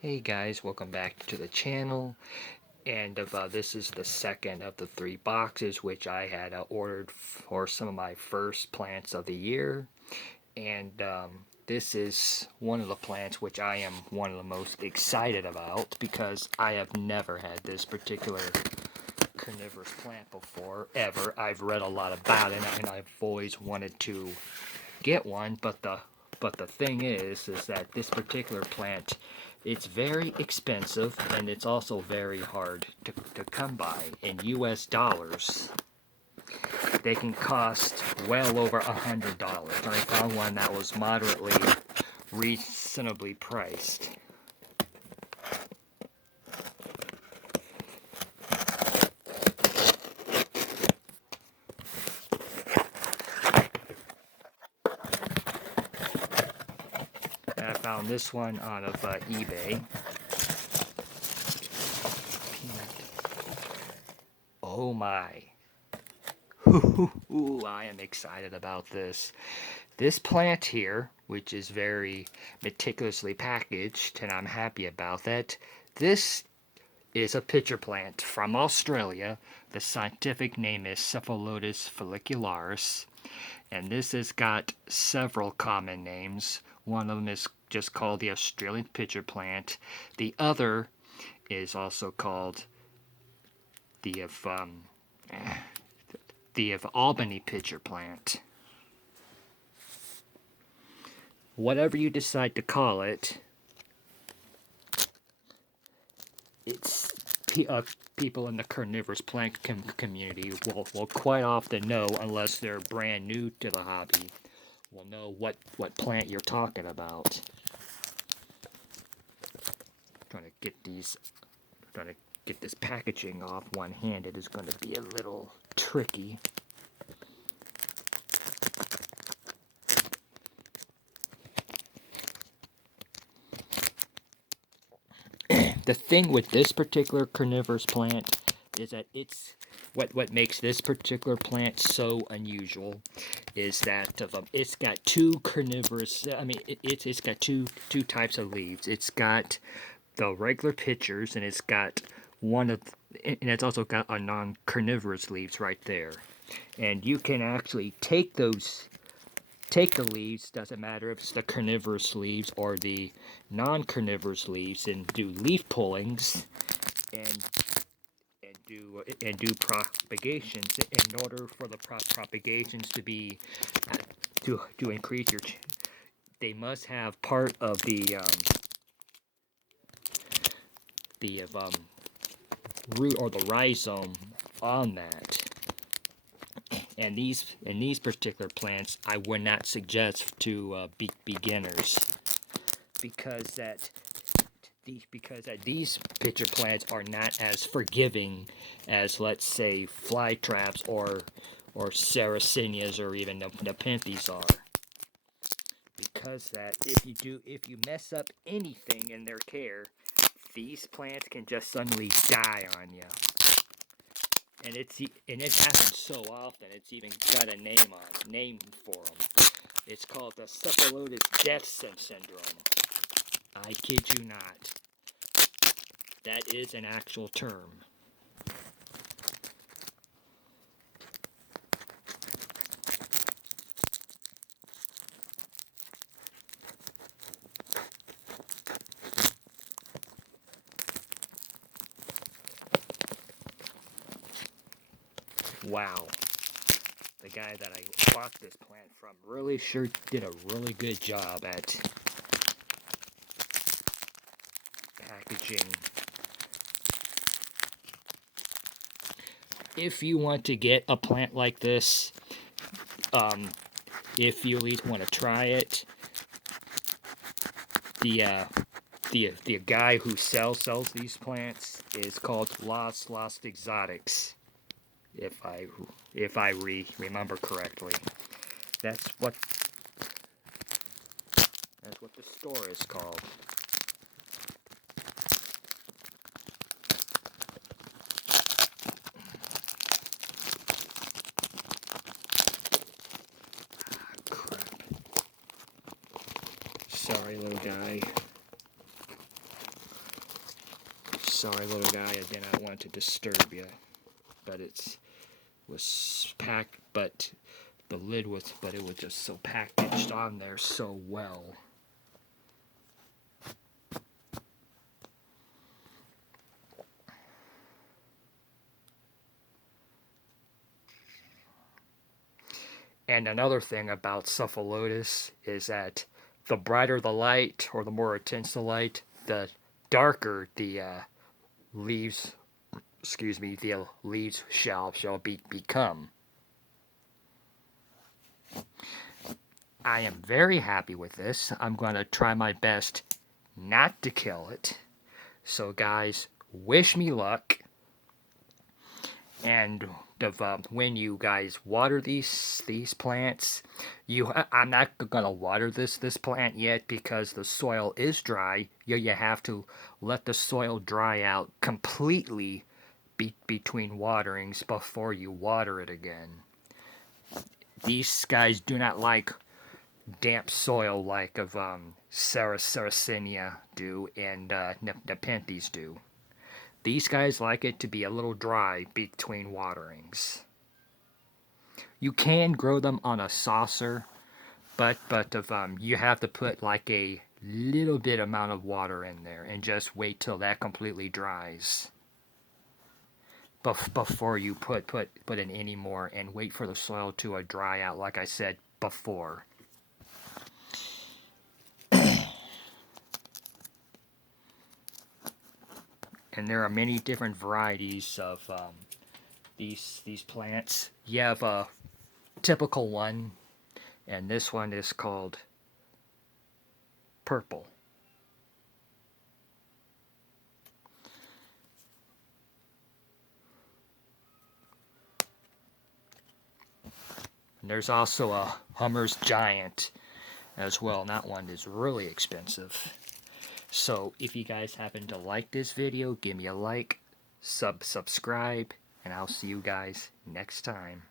Hey guys, welcome back to the channel. And this is the second of the 3 boxes which I had ordered for some of my first plants of the year. And this is one of the plants which I am one of the most excited about because I have never had this particular carnivorous plant before, ever. I've read a lot about it and I've always wanted to get one, but the thing is that this particular plant, it's very expensive and it's also very hard to come by. In US dollars, they can cost well over $100. I found one that was moderately reasonably priced. And I found this one out of eBay. Oh my. Ooh, I am excited about this. This plant here, which is very meticulously packaged, and I'm happy about that. This is a pitcher plant from Australia. The scientific name is Cephalotus follicularis, and this has got several common names. One of them is just called the Australian pitcher plant. The other is also called the of Albany pitcher plant. Whatever you decide to call it, it's people in the carnivorous plant community will quite often know, unless they're brand new to the hobby, will know what plant you're talking about. Trying to get this packaging off one-handed is going to be a little tricky. The thing with this particular carnivorous plant is that what makes this particular plant so unusual is that it's got two carnivorous. I mean, it's got two types of leaves. It's got the regular pitchers, and it's got and it's also got a non-carnivorous leaves right there. And you can actually take the leaves, doesn't matter if it's the carnivorous leaves or the non-carnivorous leaves, and do leaf pullings and do propagations. In order for the propagations to be to increase your, they must have part of the root or the rhizome on that. And these particular plants, I would not suggest to beginners, because these pitcher plants are not as forgiving as, let's say, fly traps or sarracenias or even nepenthes are. Because that if you mess up anything in their care, these plants can just suddenly die on you. And it happens so often. It's even got a name for them. It's called the cephalotus death syndrome. I kid you not. That is an actual term. Wow. The guy that I bought this plant from really sure did a really good job at packaging. If you want to get a plant like this, if you at least want to try it, the guy who sells these plants is called Los Exotics, if I remember correctly. That's what the store is called. Sorry, little guy. Sorry, little guy, I did not want to disturb you. But it was packed, but the lid was, but it was just so packaged on there so well. And another thing about Cephalotus is that the brighter the light, or the more intense the light, the darker the leaves, the leaves shall become. I am very happy with this. I'm going to try my best not to kill it. So guys, wish me luck. And when you guys water these plants, I'm not gonna water this plant yet because the soil is dry. You have to let the soil dry out completely between waterings before you water it again. These guys do not like damp soil like of Sarracenia do and Nepenthes do. These guys like it to be a little dry between waterings. You can grow them on a saucer, but you have to put like a little bit amount of water in there and just wait till that completely dries before you put in any more, and wait for the soil to dry out like I said before. And there are many different varieties of these plants. You have a typical one, and this one is called purple. And there's also a Hummer's Giant as well, and that one is really expensive. So if you guys happen to like this video, give me a like, subscribe, and I'll see you guys next time.